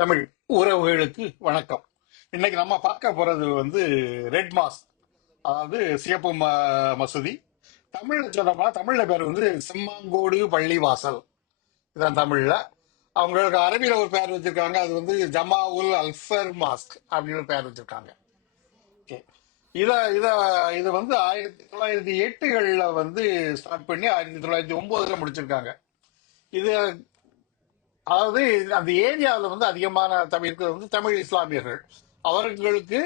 தமிழ் உறவுகளுக்கு வணக்கம். இன்னைக்கு நம்ம பார்க்க போறது ரெட் மாஸ்க், அதாவது சிவப்பு மசூதி. தமிழ்ல சொன்னோம்னா தமிழ்ல பேர் செம்மாங்கோடு பள்ளிவாசல். இதான் தமிழ்ல. அவங்களுக்கு அரபியில ஒரு பேர் வச்சிருக்காங்க. அது ஜமாவுல் அல்ஃபர் மாஸ்க் அப்படின்னு ஒரு பேர் வச்சிருக்காங்க. ஓகே. இத இத இது 1908களில் ஸ்டார்ட் பண்ணி 1909ல முடிச்சிருக்காங்க. இது அதாவது அந்த ஏரியாவில் அதிகமான இருக்கிறது தமிழ் இஸ்லாமியர்கள். அவர்களுக்கு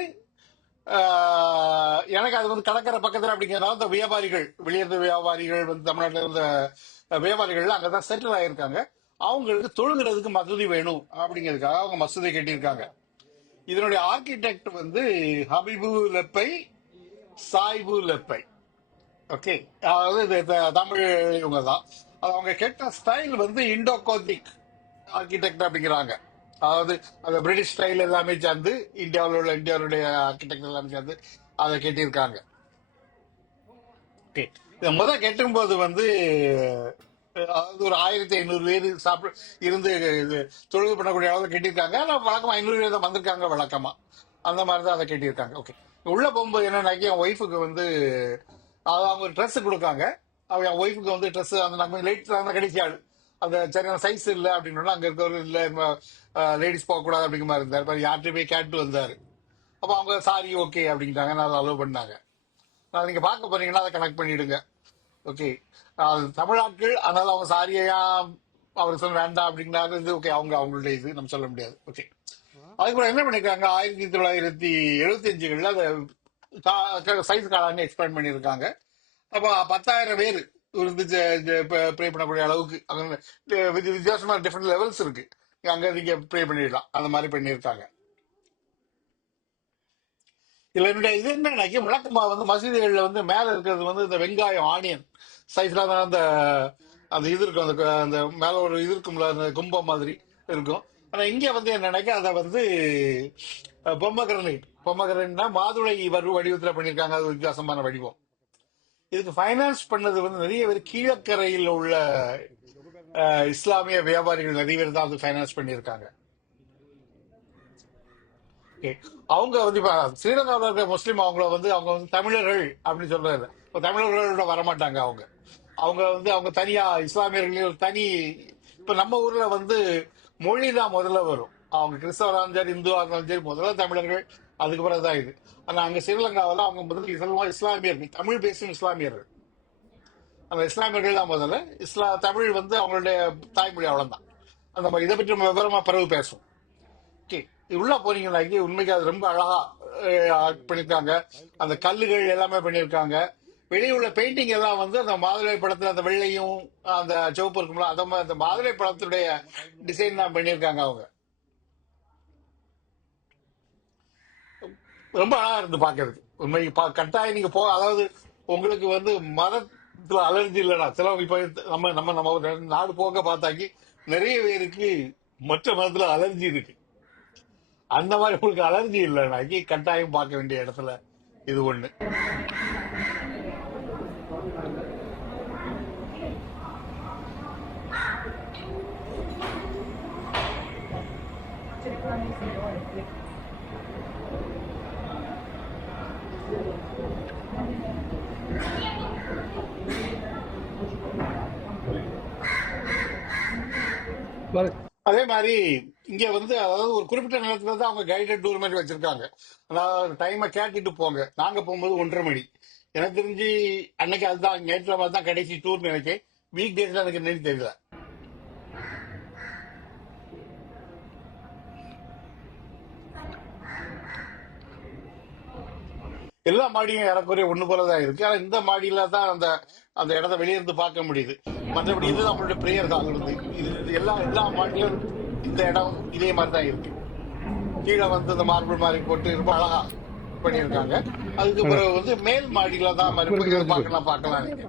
எனக்கு அது கடற்கரை பக்கத்தில் அப்படிங்கிறதுனால இந்த வியாபாரிகள், வெளியிருந்து வியாபாரிகள் தமிழ்நாட்டில் இருந்த வியாபாரிகள் அங்கதான் செட்டில் ஆகியிருக்காங்க. அவங்களுக்கு தொழுகிறதுக்கு மசூதி வேணும் அப்படிங்கிறதுக்காக அவங்க மசூதி கட்டியிருக்காங்க. இதனுடைய ஆர்கிடெக்ட் ஹபீபு லெப்பை, சாய்பு லெப்பை. ஓகே. அதாவது தமிழ் இவங்க தான். அவங்க கேட்ட ஸ்டைல் இண்டோ கோத்திக் ஆர்கிடெக்ட் அப்படிங்கிறாங்க. அதாவது அந்த பிரிட்டிஷ் ஸ்டைல் எல்லாமே சேர்ந்து இந்தியாவுடைய ஆர்கிடெக்ட் எல்லாமே சேர்ந்து அதை கேட்டிருக்காங்க. முதல் கெட்டும் போது அதாவது ஒரு 1500 பேர் இருந்து தொழுகை பண்ணக்கூடிய அளவுக்கு கட்டியிருக்காங்க. வழக்கமா 500 பேர் தான் வந்திருக்காங்க வழக்கமா. அந்த மாதிரிதான் அதை கட்டியிருக்காங்க. ஓகே. உள்ள போகும்போது என்னன்னாக்கி என் ஒய்ஃபுக்கு அவங்க ட்ரெஸ் கொடுக்காங்க. என் ஒய்ஃபுக்கு ட்ரெஸ் அந்த லைட் தான் கடைசி ஆள். அந்த சரியான சைஸ் இல்லை அப்படின்னு அங்க இருக்கவர் இல்ல லேடிஸ் போகக்கூடாது அப்படிங்கிற மாதிரி இருந்தாரு. யார்கிட்ட போய் கேட்டு வந்தாரு. அப்ப அவங்க சாரி ஓகே அப்படிங்கிட்டாங்க. நான் அலோவ் பண்ணாங்க. நான் நீங்க பார்க்க போறீங்கன்னா அதை கனெக்ட் பண்ணிடுங்க. ஓகே. தமிழ்நாட்கள், அதனால அவங்க சாரியா அவர் சொல்ல வேண்டாம் அப்படிங்கிறாரு. ஓகே, அவங்களுடைய இது நம்ம சொல்ல முடியாது. ஓகே. அதுக்கப்புறம் என்ன பண்ணிருக்காங்க, 1975களில் அதை சைஸ் காலான்னு எக்ஸ்பேண்ட் பண்ணியிருக்காங்க. அப்போ 10,000 பேர் ப்ரே பண்ணக்கூடிய அளவுக்கு வித்தியாசமா டிஃப்ரெண்ட் லெவல்ஸ் இருக்கு. அங்க நீங்க ப்ரே பண்ணிடலாம். அந்த மாதிரி பண்ணியிருக்காங்க. இதுல என்னுடைய இது என்னன்னா, வழக்கமா மசூதிகள்ல மேல இருக்கிறது இந்த வெங்காயம், ஆனியன் சைஸ்ல தான் அந்த இது இருக்கும். அந்த மேல ஒரு இது இருக்கும்ல, அந்த கும்பம் மாதிரி இருக்கும். ஆனா இங்க என்னன்னாக்கா அதை பொம்மகரனைட்னா மாதுளை வடிவத்துல பண்ணிருக்காங்க. அது வித்தியாசமான வடிவம். இதுக்கு ஃபைனான்ஸ் பண்ணது நிறைய பேர் கீழக்கரையில் உள்ள இஸ்லாமிய வியாபாரிகள் நிறைய பேர் தான் ஃபைனான்ஸ் பண்ணியிருக்காங்க. அவங்க ஸ்ரீலங்காவில் இருக்கிற முஸ்லீம் அவங்க தமிழர்கள் அப்படின்னு சொல்றது. தமிழர்களோட வரமாட்டாங்க. அவங்க தனியா இஸ்லாமியர்கள் தனி. இப்ப நம்ம ஊர்ல மொழி தான் முதல்ல வரும். அவங்க கிறிஸ்தவராக இருந்தாலும் சரி, இந்துவா இருந்தாலும் சரி, முதல்ல தமிழர்கள், அதுக்கு பிறகுதான் இது. ஆனா அங்க ஸ்ரீலங்காவில் அவங்க முதல்ல இஸ்லாமியர்கள், தமிழ் பேசும் இஸ்லாமியர்கள். அந்த இஸ்லாமியர்கள் தான் முதல்ல. தமிழ் அவங்களுடைய தாய்மொழி, அவ்வளவுதான். அந்த மாதிரி இதை பற்றி நம்ம விவரமா பிறகு பேசுவோம். ஓகே. உள்ள போனீங்கன்னா உண்மைக்கு அது ரொம்ப அழகா பண்ணிருக்காங்க. அந்த கல்லுகள் எல்லாமே பண்ணிருக்காங்க. வெளியே உள்ள பெயிண்டிங் எல்லாம் அந்த மாதுளை படத்துல அந்த வெள்ளையும் அந்த சிவப்பு இருக்கும்ல, அந்த மாதிரி அந்த மாதுளை படத்துடைய டிசைன் தான் பண்ணிருக்காங்க. அவங்க ரொம்ப அழகா இருந்து பாக்குறது. உண்மைக்கு கட்டாயம் நீங்க அதாவது உங்களுக்கு மதத்துல அலர்ஜி இல்லைன்னா, சில இப்ப நம்ம நாடு போக பார்த்தாக்கி நிறைய பேருக்கு மற்ற மதத்துல அலர்ஜி இருக்கு. அந்த மாதிரி உங்களுக்கு அலர்ஜி இல்லைனாக்கி கட்டாயம் பார்க்க வேண்டிய இடத்துல இது ஒண்ணு. அதே மாதிரி இங்க அதாவது ஒரு குறிப்பிட்ட நேரத்துல தான் அவங்க கைடட் டூர் மாதிரி வச்சிருக்காங்க. அதாவது டைமை கேட்டுட்டு போங்க. நாங்க போகும்போது 1:30 மணி. எனக்கு தெரிஞ்சு அன்னைக்கு அதுதான் நேற்று தான் கடைசி டூர் நினைக்கிறேன். வீக் டேஸ்ல எனக்கு என்னன்னு தெரியல. எல்லா மாடியும் ஏறக்குறைய ஒண்ணு போலதான் இருக்கு. ஆனா இந்த மாடியில தான் அந்த அந்த இடத்த வெளியிருந்து பார்க்க முடியுது. மற்றபடி இது நம்மளுடைய பிரேயர் ஹால் இது எல்லா மாடியிலும் இந்த இடம் இதே மாதிரிதான் இருக்கு. கீழே இந்த மார்பிள் மாதிரி போட்டு ரொம்ப அழகா பண்ணியிருக்காங்க. அதுக்கு பிறகு மேல் மாடியில தான் மறுபடியும் பார்க்கலாம் நீங்க.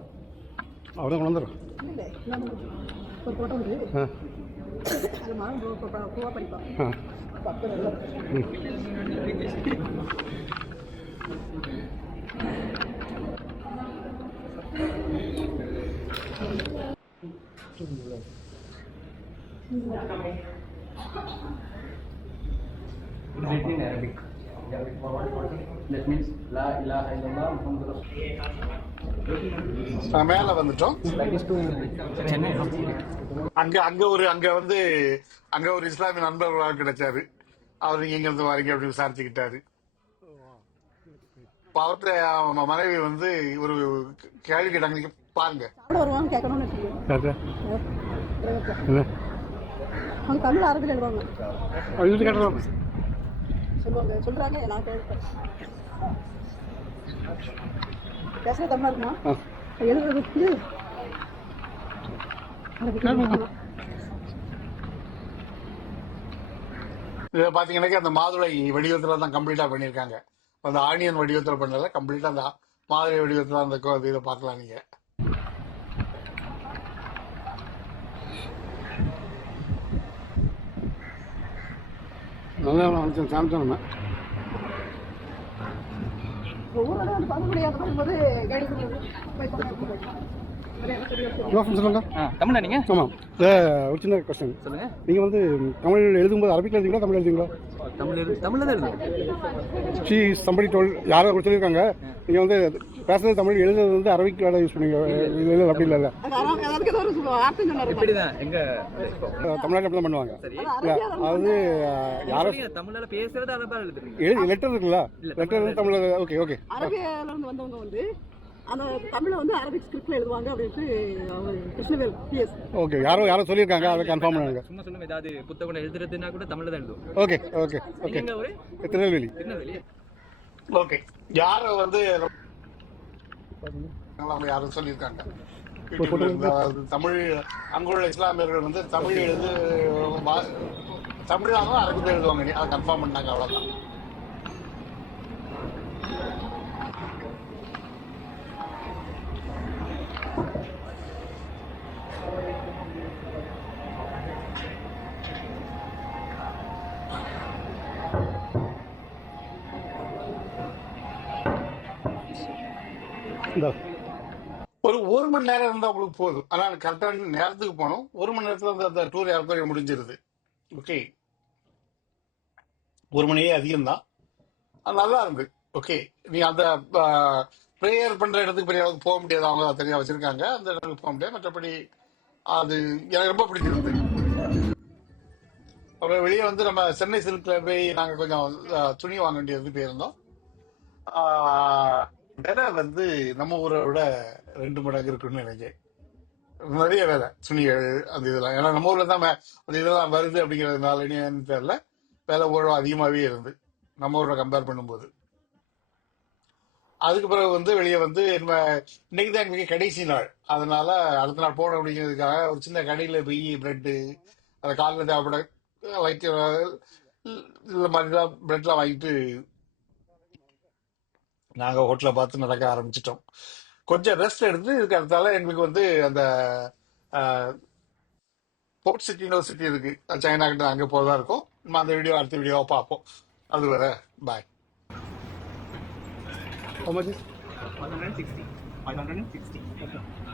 It's written in Arabic. Yeah, that means La ilaha illallah Muhammadur Rasulullah. மேல வந்துட்டோம். That is to Chennai. அங்க அங்க ஒரு அங்க வந்து அங்க ஒரு இஸ்லாமிய நண்பர்களாக கிடைச்சாரு. அவர் நீங்க எங்க இருந்து வரீங்க அப்படின்னு விசாரிச்சுக்கிட்டாரு. அவர்கிட்ட மனைவி வந்து ஒரு கேள்வி கேட்டாங்க, நீங்க பாருங்க. வருவாங்க கேட்கணும்னு அவங்க தமிழ் அரபில் எழுதுவாங்க சொல்லுவாங்க சொல்றாங்க. நான் கேட்பேன் பேசுறது தமிழா இருக்குமா எழுதுறது இதை பாத்தீங்கன்னாக்கா அந்த மாதுளை வடிவத்துல தான் கம்ப்ளீட்டா பண்ணியிருக்காங்க. அந்த ஆனியன் வடிவத்தில் பண்ணல, கம்ப்ளீட்டா அந்த மாதுளை வடிவத்தில் அந்த இதை பார்க்கலாம் நீங்க. ஒவ்வொரு வந்து பார்க்க முடியாத போது கைடு சொல்லுங்க. தமிழா நீங்க? ஆமாம். ஒரு சின்ன கொஸ்டின் சொல்லுங்க. நீங்கள் வந்து தமிழ் எழுதும்போது அரபிக் எழுதுங்களா தமிழ் எழுதுங்களா? தமிழ்ல தான் எழுதுங்க. ஷீ சம்படி டோல் யாரோ சொல்லியிருக்காங்க, நீங்கள் வந்து பேசுறது தமிழ், எழுதுறது வந்து அரபிக் வேர்டை யூஸ் பண்ணுவீங்க. இல்லை அப்படி இல்லை. இப்படிதான் எங்க தமிழ்நாட்டில் அப்படி தான் பண்ணுவாங்க. இல்லை அதாவது யாரோ தமிழ்ல பேசுறது அரபா எழுதுறீங்க. எழுதி லெட்டர் இருக்குல்ல, லெட்டர் வந்து தமிழ். Okay okay. அரபியில இருந்து வந்தவங்க வந்து அந்த தமிழை வந்து அரபிக் ஸ்கிரிப்ட்ல எழுதுவாங்க அப்படின்ட்டு அவர் கிருஷ்ணவேல் PS. ஓகே, யாரோ சொல்லியிருக்காங்க, அதை கன்ஃபார்ம் பண்ணுங்க. சும்மா சொல்லுங்க, ஏதாவது புத்தகம் எழுதுறதுன்னா கூட தமிழ்ல தான் எழுதுவோம். Okay okay okay. நீங்க ஒரு திருநெல்வேலி. ஓகே, யாரோ வந்து யாரும் சொல்லியிருக்காங்க தமிழ், அங்குள்ள இஸ்லாமியர்கள் வந்து தமிழ் தமிழாக அரபில் எழுதுவாங்க, அதை கன்ஃபார்ம் பண்ணாங்க. அவ்வளவுதான். ஒரு மணி நேரம் இருந்தா உங்களுக்கு போதும். ஆனால் கரெக்டான நேரத்துக்கு போகணும். ஒரு மணி நேரத்துல அந்த டூர் ஏற்கனவே முடிஞ்சிருது. ஓகே, ஒரு மணியே அதிகம்தான். அது நல்லா இருந்து. ஓகே, நீ அந்த ப்ரேயர் பண்ற இடத்துக்கு பெரிய அளவுக்கு போக முடியாது, அவங்க தனியாக வச்சிருக்காங்க, அந்த இடத்துக்கு போக முடியாது. மற்றபடி அது எனக்கு ரொம்ப பிடிச்சிருந்து. அப்புறம் வெளியே வந்து நம்ம சென்னை சில்க்ல போய் நாங்கள் கொஞ்சம் துணி வாங்க வேண்டியது போயிருந்தோம். விலை வந்து நம்ம ஊரை விட 2 மடங்கு இருக்குன்னு நினைக்கிறேன். நிறைய வேலை துணிகள் அந்த இதெல்லாம், ஏன்னா நம்ம ஊர்ல தான் அந்த இதெல்லாம் வருது அப்படிங்கிறதுனால என்னன்னு தெரியல, வேலை ஓரளவு அதிகமாகவே இருந்து நம்ம ஊரை கம்பேர் பண்ணும்போது. அதுக்கு பிறகு வந்து வெளியே வந்து இன்னைக்கு தான் எங்களுக்கு கடைசி நாள், அதனால அடுத்த நாள் போகணும் அப்படிங்கிறதுக்காக ஒரு சின்ன கடையில் போய் பிரெட்டு, அந்த காலையில் தேவைப்பட வைக்கிற இந்த மாதிரிலாம் பிரெட்லாம் வாங்கிட்டு நாங்கள் ஹோட்டலை பார்த்து நடக்க ஆரம்பிச்சிட்டோம். கொஞ்சம் ரெஸ்ட் எடுத்து இதுக்கு அடுத்தால எங்களுக்கு வந்து அந்த போர்ட் சிட்டி யூனிவர்சிட்டி இருக்கு, சைனா கிட்ட, அங்கே போகிறதா இருக்கும். நம்ம அந்த வீடியோ அடுத்த வீடியோவை பார்ப்போம். அது வரை பாய். 560. 560.